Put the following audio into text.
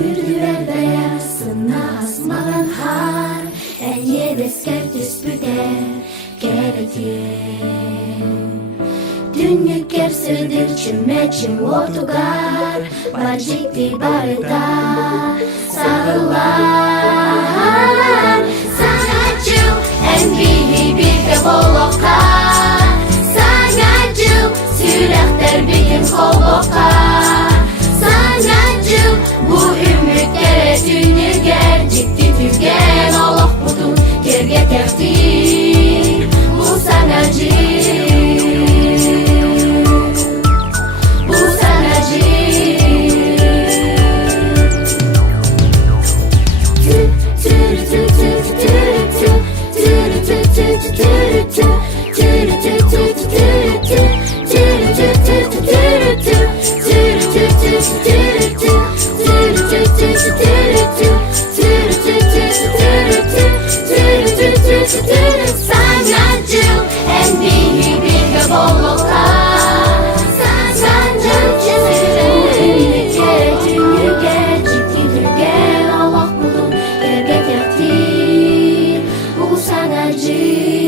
Үрдүрер даясына асмаған хар, әнер ескертіс бүтер керекер. Дүннікер сырдыр чүмәчім отугар, бажикти барыда сағылар. Саңачыл әнбиhi birге болоққа, саңачыл сүрәқтер бігін қолоққа. Саңачыл bu ümmitkere tünüger, ciddi tügen olaq budun kerge tertip bu sanacıl. Sаңacıl әнбиhi birge болоққа, саңacıl ümmitке tünüger, ciddi tügen olaq budun kerge tertip bu sanacıl.